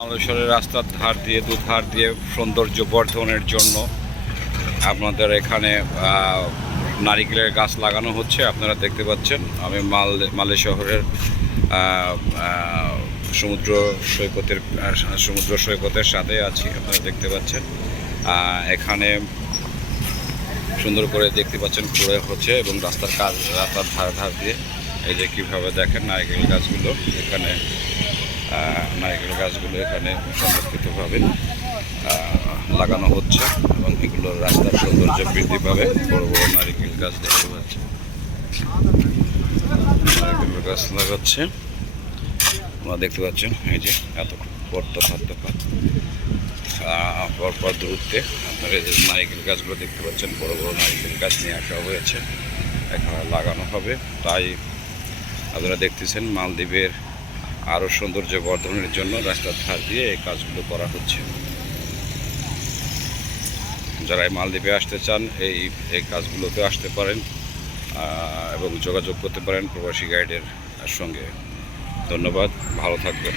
মালয়েশিয়ার রাস্তার ধার দিয়ে দুধার দিয়ে সৌন্দর্য বর্ধনের জন্য আপনাদের এখানে নারিকেলের গাছ লাগানো হচ্ছে। আপনারা দেখতে পাচ্ছেন আমি মালয় শহরের সমুদ্র সৈকতের সাথে আছি। আপনারা দেখতে পাচ্ছেন এখানে সুন্দর করে দেখতে পাচ্ছেন করে হচ্ছে এবং রাস্তার ধার দিয়ে এই যে কীভাবে দেখেন নারিকেল গাছগুলো এখানে এখানে সংরক্ষিতভাবে লাগানো হচ্ছে এবং এগুলো রাস্তার সৌন্দর্য বৃদ্ধি পাবে। বড় বড় নারিকেল গাছ দেখতে পাচ্ছি, নারিকেল গাছ লাগাচ্ছে। আপনারা দেখতে পাচ্ছেন এই যে এত পরপর দূরত্বে আপনারা এই যে নারিকেল গাছগুলো দেখতে পাচ্ছেন। বড় বড় নারিকেল গাছ নিয়ে আসা হয়েছে, এখানে লাগানো হবে। তাই আপনারা দেখতেছেন মালদ্বীপের আরও সৌন্দর্য বর্ধনের জন্য রাস্তার ধার দিয়ে এই কাজগুলো করা হচ্ছে। যারা এই মালদ্বীপে আসতে চান এই কাজগুলোতে আসতে পারেন এবং যোগাযোগ করতে পারেন প্রবাসী গাইডের সঙ্গে। ধন্যবাদ, ভালো থাকবেন।